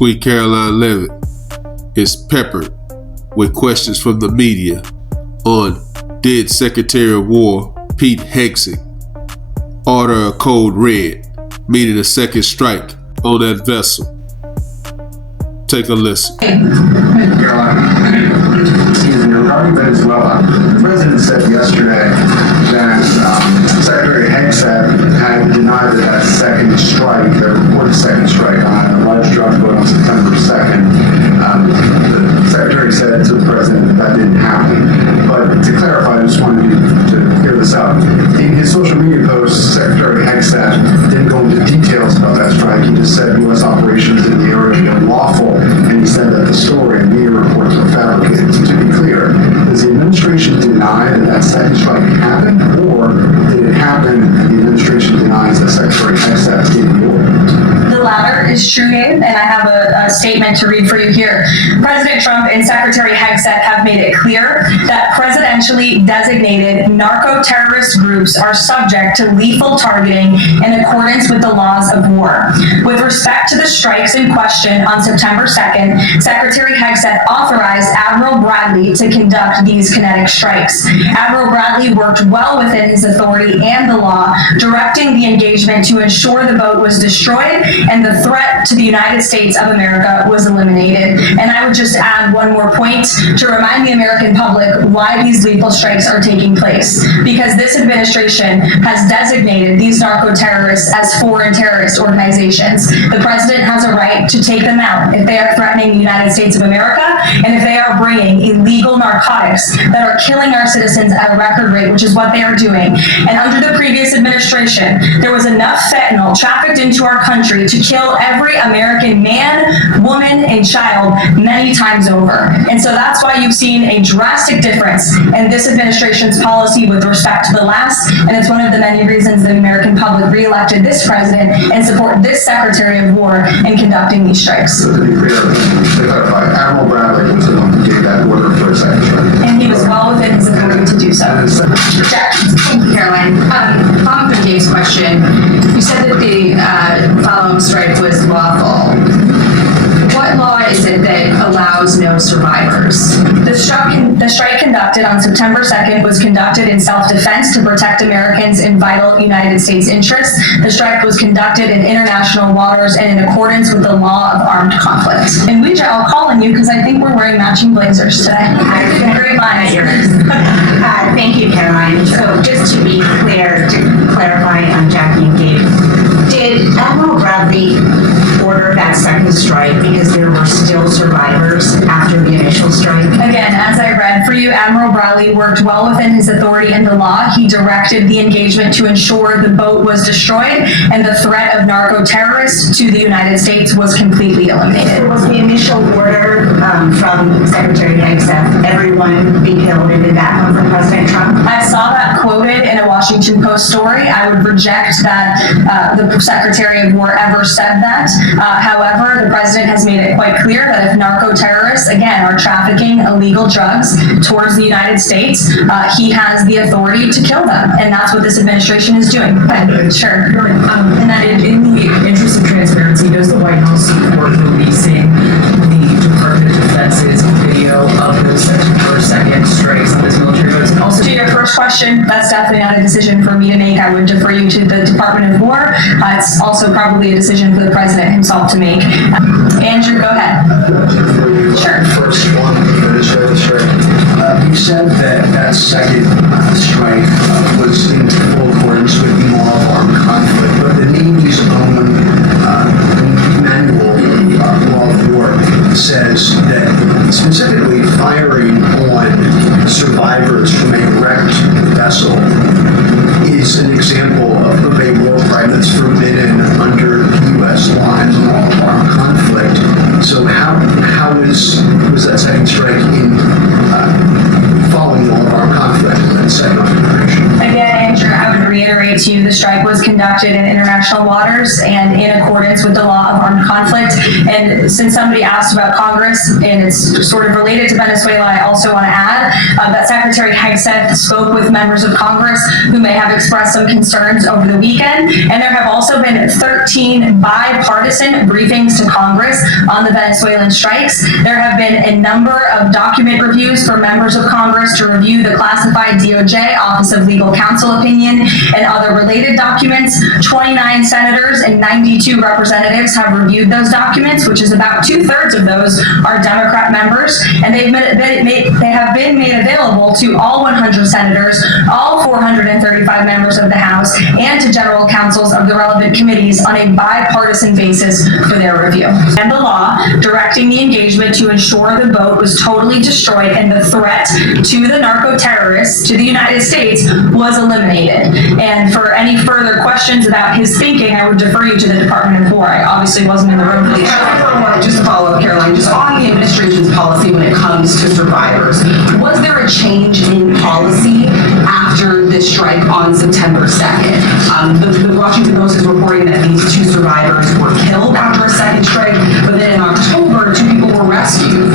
Sweet Karoline Leavitt is peppered with questions from the media on did Secretary of War Pete Hegseth order a code red, meaning a second strike on that vessel. Take a listen. Regarding Venezuela, the president said yesterday that Secretary Hegseth had denied that second strike, the reported second strike on a large drug boat on September 2nd. The secretary said to the president that didn't happen. But to clarify, I just wanted to clear this up. In his social media post, Secretary Hegseth didn't go into details about that strike. He just said U.S. operations in the area were unlawful, and he said that the story and media reports were fabricated. So to be clear, does the administration deny that second strike happened, or did it happen and the administration denies that Secretary Hegseth gave the order? The latter is true, Gabe, and I have a statement to read for you here. President Trump and Secretary Hegseth have made it clear that presidentially designated narco-terrorist groups are subject to lethal targeting in accordance with the laws of war. With respect to the strikes in question on September 2nd, Secretary Hegseth authorized Admiral Bradley to conduct these kinetic strikes. Admiral Bradley worked well within his authority and the law, directing the engagement to ensure the boat was destroyed and the threat to the United States of America was eliminated. And I would just add one more point to remind the American public why these lethal strikes are taking place. Because this administration has designated these narco-terrorists as foreign terrorist organizations. The president has a right to take them out if they are threatening the United States of America and if they are bringing illegal narcotics that are killing our citizens at a record rate, which is what they are doing. And under the previous administration, there was enough fentanyl trafficked into our country to kill every American man, woman, and child many times over. And so that's why you've seen a drastic difference in this administration's policy with respect to the last, and it's one of the many reasons the American public reelected this president and support this Secretary of War in conducting these strikes. So to be clear, to clarify, Admiral Bradley was the one who gave that order for a second strike. And he was well within his authority to do so. Jack. Thank you, Caroline. Following from Dave's question, you said that the following strike was lawful. What law is it that allows no survivors? The strike conducted on September 2nd was conducted in self-defense to protect Americans in vital United States interests. The strike was conducted in international waters and in accordance with the law of armed conflict. And I'll call on you because I think we're wearing matching blazers today. Great line. Thank you, Caroline. So just to be clear, to clarify on Jackie and Gabe, did Admiral Bradley order that second strike because there were still survivors after the initial strike? Again, as I read for you, Admiral Bradley worked well within his authority and the law. He directed the engagement to ensure the boat was destroyed and the threat of narco-terrorists to the United States was completely eliminated. Was the initial order from Secretary Hegseth, everyone be killed, and did that come from President Trump? I saw that quoted in a Washington Post story. I would reject that the Secretary of War ever said that. However, the president has made it quite clear that if narco-terrorists, again, are trafficking illegal drugs towards the United States, he has the authority to kill them. And that's what this administration is doing. Sure. And that in the interest of transparency, does the White House support releasing the Department of Defense's video of those September 2nd strikes on this military boats? And also, to your first question, that's definitely not a decision for me to make. I would defer you to the Department of War. It's also probably a decision for the president himself to make. Andrew, go ahead. Sure. First one, Venezuela strike. You said that second strike was in full accordance with the law of armed conflict, but the Navy's own manual, law of war, says that specifically firing on survivors from a wrecked vessel is an example of a war crime that's forbidden under U.S. law and the law of armed conflict. So how acted in international waters and in accordance with the law of armed conflict. And since somebody asked about Congress, and it's sort of related to Venezuela, I also want to add that Secretary Hegseth spoke with members of Congress who may have expressed some concerns over the weekend. And there have also been 13 bipartisan briefings to Congress on the Venezuelan strikes. There have been a number of document reviews for members of Congress to review the classified DOJ Office of Legal Counsel opinion and other related documents. 29 senators and 92 representatives have reviewed those documents, which is about 2/3 of those are Democrat members, and they have been made available to all 100 senators, all 435 members of the House, and to general counsels of the relevant committees on a bipartisan basis for their review. And the law directing the engagement to ensure the boat was totally destroyed and the threat to the narco-terrorists to the United States was eliminated. And for any further questions about his thinking, I would defer you to the Department of War. I obviously wasn't in the room for these. Just to follow up, Karoline, just on the administration's policy when it comes to survivors, was there a change in policy after this strike on September 2nd? The Washington Post is reporting that these 2 survivors were killed after a second strike, but then in October, 2 people were rescued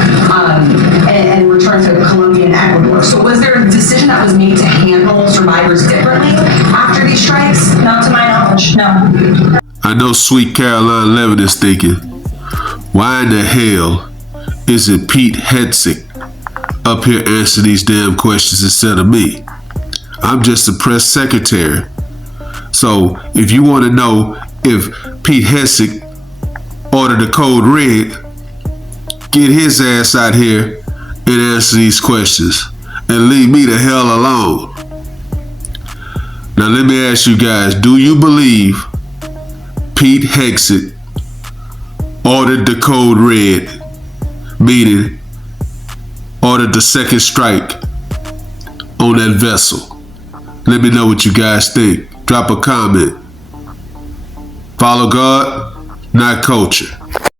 and returned to Colombia and Ecuador. So was there a decision that was made to handle survivors differently after these strikes? Not to my knowledge, no. I know sweet Karoline Leavitt is thinking, why in the hell is it Pete Hegseth up here answering these damn questions instead of me? I'm just the press secretary. So if you want to know if Pete Hegseth ordered the code red, get his ass out here and answer these questions and leave me the hell alone. Now let me ask you guys, do you believe Pete Hegseth ordered the code red, meaning ordered the second strike on that vessel? Let me know what you guys think. Drop a comment. Follow God, not culture.